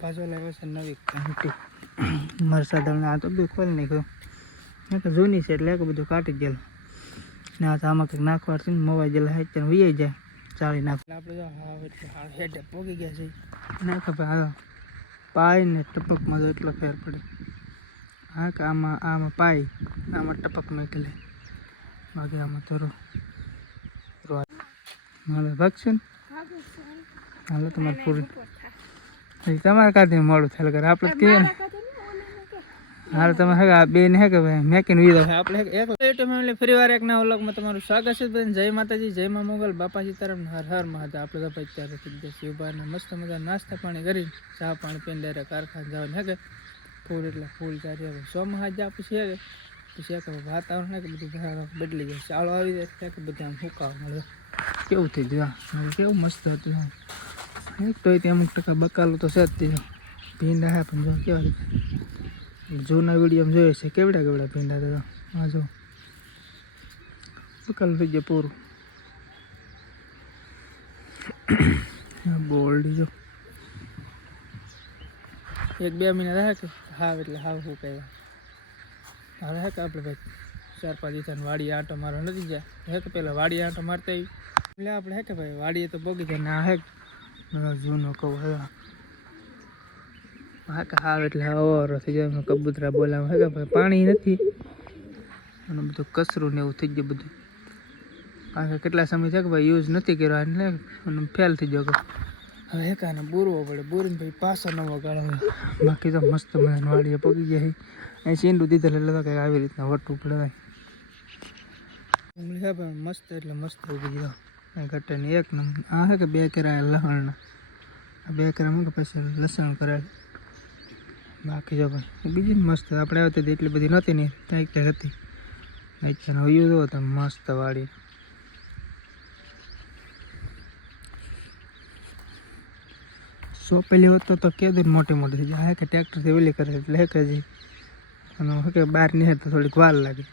પાછો લાવ્યો છે નવી ઘંટી મરસાદળ આ તો બધું ખોલી નાખ્યું કે જૂની છે એટલે બધું કાઢી ગયેલું ને આ તો આમાં કંઈક નાખવાથી ને મોબાઈલ જેલા હેચ વી જાય ચાળી નાખ આપણે જો હા એટલે હેડે પોગી ગયા છે ના ખબર હા પાય ને ટપકમાં તો એટલો ફેર પડે હા કે આમાં પાય આમાં ટપક મેકલે બાકી આમાં તો મારે ભાગશે ને હાલો તમારે પૂરી તમારે કાઢી મોડું થાય કરે આપણે કહીએ ને હાલ તમે હે બેન હે કે ભાઈ મેકીને વીધો આપણે એક ફરી વાર એક ના વ્લોગમાં તમારું સ્વાગત છે બેન. જય માતાજી, જય મા મોગલ, બાપા સીતારામ, હર હર મહાદેવ. આપણે તો ભાઈ ત્યારે થઈ ગયા છીએ ઉભાને મસ્ત મજા નાસ્તા પાણી કરી ચા પાણી પીને ડાયરેક્ટ કારખાને જવાનું હે કે ફૂલ એટલે ફૂલ ચારી હવે સોમાં જ પછી હે પછી એક વાતાવરણ હે કે બધું બદલી જાય ચાળો આવી જાય કે બધા આમ ફૂંકાવા મળે કેવું થઈ ગયું કેવું મસ્ત હતું એક તો અમુક ટકા બકાલું તો છે જ ભીંડા હે પણ જો કેવા રીતે જૂના વિડીયો જોઈએ છે કેવડા કેવડા ભીંડા તો હા જો બકાલું થઈ જાય પૂરું બોલ્ડ જો 1-2 મહિના રહે કે હાવ એટલે હાવ શું કહેવાય હવે હે કે આપણે ભાઈ 4-5 દિવસ વાડી આંટો મારવા નથી જાય હે કે પેલા વાડી આંટો મારતા એટલે આપણે હે કે ભાઈ વાડીએ તો પોગી જાય ના હે જૂનો કહું હે હા કે હાવ એટલે અવારો થઈ જાય કબૂતરા બોલાવે હે કે ભાઈ પાણી નથી અને બધું કચરું ને એવું થઈ ગયું બધું કારણ કે કેટલા સમય છે કે ભાઈ યુઝ નથી કર્યો એટલે અને ફેલ થઈ ગયો હવે એકાને બોરવો પડે બોરીને ભાઈ પાછો નવો ગાળો બાકી તો મસ્ત મને વાડીએ પગી ગયા અહીં સીંડું દીધેલ એટલે કંઈક આવી રીતના વટવું પડે ડુંગળી છે પણ મસ્ત એટલે મસ્ત ઉગી ગયો કાંઈ ઘટે નહીં એક નંબર આ છે કે 2 કેરા લસણના 2 કેરા મૂકે પછી લસણ કરાય બાકી જો ભાઈ બીજી મસ્ત આપણે આવતી હતી એટલી બધી નહોતી ને ત્યાં એક હતી નહીં હયું જો તમે મસ્ત વાડી સોંપેલી હોત તો કેદું મોટી મોટી થઈ જાય કે ટ્રેક્ટરથી વેલી કરે એટલે હે કે જી અને હે કે બહાર નીકળે તો થોડીક વાર લાગે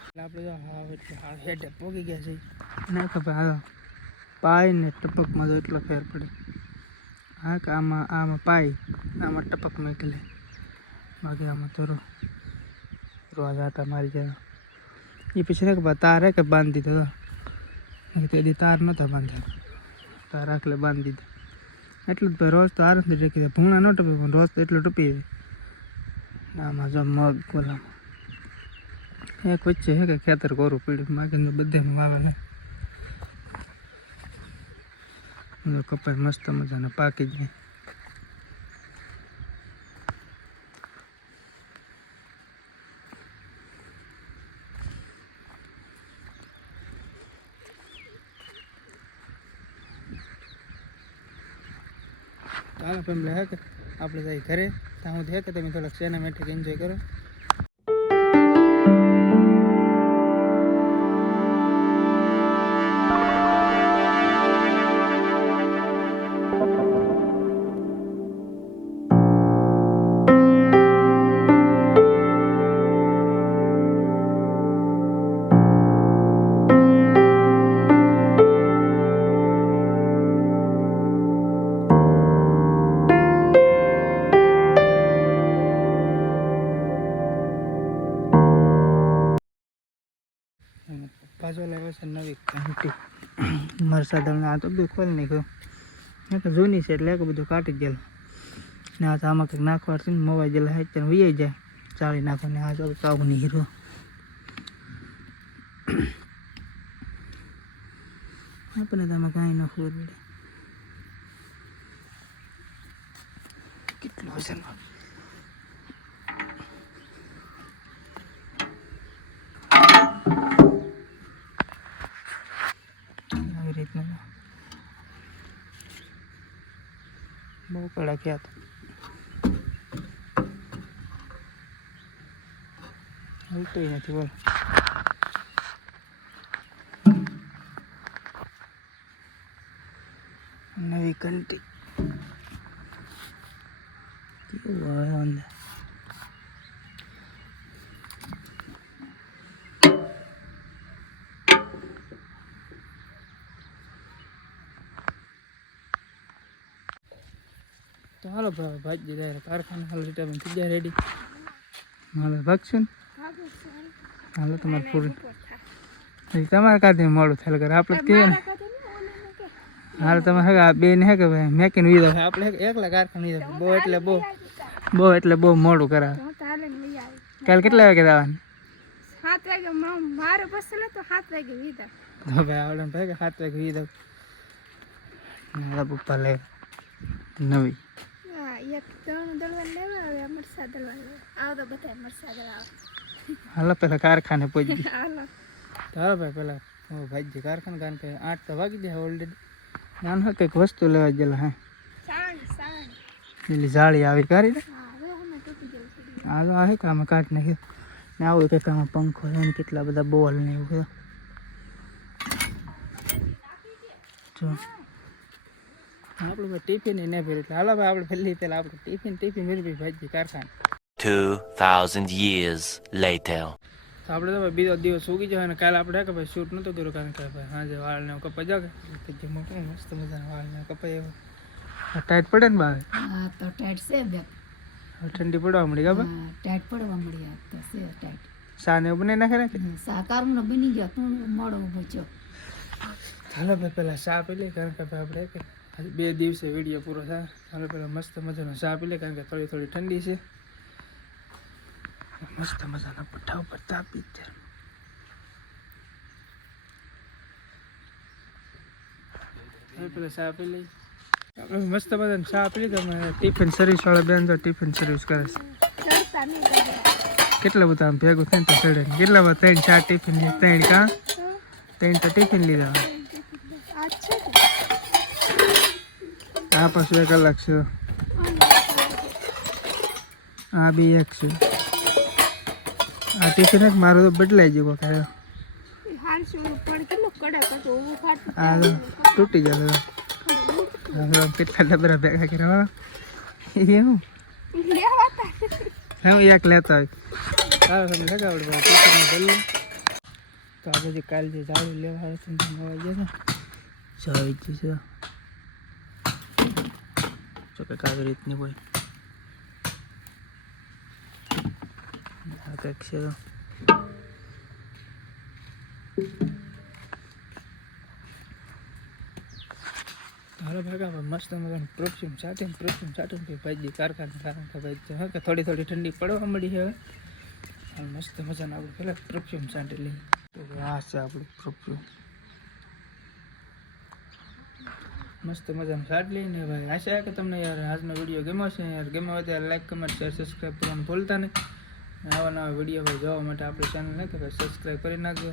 એટલે આપણે જો હા એટલે હેડે પોગી ગયા છે ના ખબર હા પાય ને ટપકમાં તો એટલો ફેર પડે હા કે આમાં પાય આમાં ટપક મેકલે બાકી આમાં તો રોજ આટા મારી જાય એ પછી કે તાર હે કે બાંધી દીધો તે તાર નહોતા બાંધ્યા તાર રાખલે બાંધી દીધા એટલું જ ભાઈ રોજ તો આ નથી રેખી ભૂણા ન ટપે પણ રોજ તો એટલું ટપી જાય આમાં જો મગ બોલામાં એક વચ્ચે હે કે ખેતર કોરું પડ્યું બાકી બધે વાવે ને કપાઈ મસ્ત મજાના પાકી જાય ચાલો ફેમિલી હે કે આપણે જઈ ઘરે ત્યાં હું હે કે તમે થોડાક સિનેમેટિક એન્જોય કરો પાછો લાવ્યો છે નવી ઘંટી મરસાદળ આ તો બધું ખોલી નાખ્યું કે જૂની છે એટલે બધું કાઢી ગયેલું ને આ તો આમાં કંઈક નાખવાથી ને મોબાઈલ જેલા હેચ વી જાય ચાળી નાખવાની આ તો ચાવની હીરો આપણે તમે કાંઈ ન ખબર પડે કેટલું વજન બહુ કડા ગયા હતા હલતું નથી બોલ નવી ઘંટી કેવું આવે અંદર તો હાલો ભાજી જાય કારખાના હાલ રીટાબેન થઈ જાય રેડી. હાલો ભાગશું ને હાલો તમારે પૂરું તમારે કાંથી મોડું થયેલ કરે આપણે કહીએ ને હાલ તમે હે બેન હે કે ભાઈ મેકીને વીધો આપણે એકલા કારખાના વીધો બહુ એટલે બહુ મોડું કરાવે. કાલે કેટલા વાગે આવવાની? 7 વાગે મારો બસ લે તો 7 વાગે વીધા તો ભાઈ આવડે ભાઈ કે 7 વાગે વીધો મારા પપ્પા લે નવી એક ત્રણ દળવા લેવા આવે મરસા દળવા આવ તો બધા મરસા દળવા હાલો પેલા કારખાને પહોંચી હાલો ચાલો ભાઈ પેલા ભાઈ કારખાને કારણ કે 8 તો વાગી જાય ઓલરેડી. નાન હોય કંઈક વસ્તુ લેવા ગયેલા હે પેલી જાળી આવી કરી ને હાલો આવે કે આમાં કાઢ નાખ્યું ને આવું કંઈક આમાં પંખો છે ને કેટલા બધા બોલ ને એવું બધું જો આપણું ભાઈ ટિફિન નહીં ફેર એટલે હાલો ભાઈ આપણે પહેલી પહેલાં આપણે ટિફિન મેળવી ભાઈ કારખાને. 2000 years later. તો આપણે તો ભાઈ બીજો દિવસ ઉગી જાય ને કાલે આપણે કે ભાઈ શૂટ નહોતું કર્યું કારણ કે ભાઈ સાંજે વાળને કપાઈ જાવ કે મોટું મસ્ત મજાના વાળને કપાઈ એવો ટાઈટ પડે ને ભાઈ? હા તો ટાઈટ છે બે ઠંડી પડવા મળી ગયો ટાઈટ પડવા મળી આ તો છે ટાઈટ સા ને બનાવી નાખે ને સાકારનો બની ગયો તું મોડો ઊભો છો. ચાલો ભાઈ પહેલાં ચા પી લઈએ કારણ કે ભાઈ આપણે કે આજે 2 દિવસે વિડીયો પૂરો થાય. ચાલો પહેલાં મસ્ત મજાનો ચા પી લઈએ કારણ કે થોડી ઠંડી છે. મસ્ત મજાના પઠ્ઠા ઉપર તાપી જ છે પેલા ચા પી લઈ આપણે મસ્ત મજાને ચા પી લીધો. અમે ટિફિન સર્વિસ વાળા બેન તો ટિફિન સર્વિસ કરે છે. કેટલા બધા આમ ભેગું થઈને તો ચડે ને કેટલા બધા 3-4 ટિફિન 3 કાં 3 તો ટિફિન લીધા. આ પાછું 1 કલાક છે આ બી એક છે. આ ટિફિન જ મારું તો બદલાઈ ગયું કાંઈ આ તૂટી જાય કેટલા ડબરા ભેગા કર્યા એવું હું એક લેતા હોય સારો તમે લગાવડે ટિફિનમાં ભરી તો આ બધી કાલે જે જાળું લેવા આવે છે નવા ગયા છે જાવી જ છે જો કંઈક આવી રીતની હોય આ કંઈક છે હાલો ભાગા મસ્ત મજાનું પરફ્યુમ છાંટીને ભાઈ કારખાને કારણ કે ભાઈ હા કે થોડી ઠંડી પડવા મળી છે હવે મસ્ત મજાનું આપણે પહેલાં પરફ્યુમ છાંટી લઈએ. તો આ છે આપણું પરફ્યુમ મસ્ત મજાનું છાંટ લઈને ભાઈ આશા કે તમને યાર આજનો વિડીયો ગમ્યો છે યાર. ગમ્યો હોય ત્યારે લાઈક કમેન્ટ શેર સબસ્ક્રાઈબ કરવાનું ભૂલતા નહીં. આવા નવા વિડીયો ભાઈ જોવા માટે આપણી ચેનલને તો ભાઈ સબસ્ક્રાઈબ કરી નાખજો.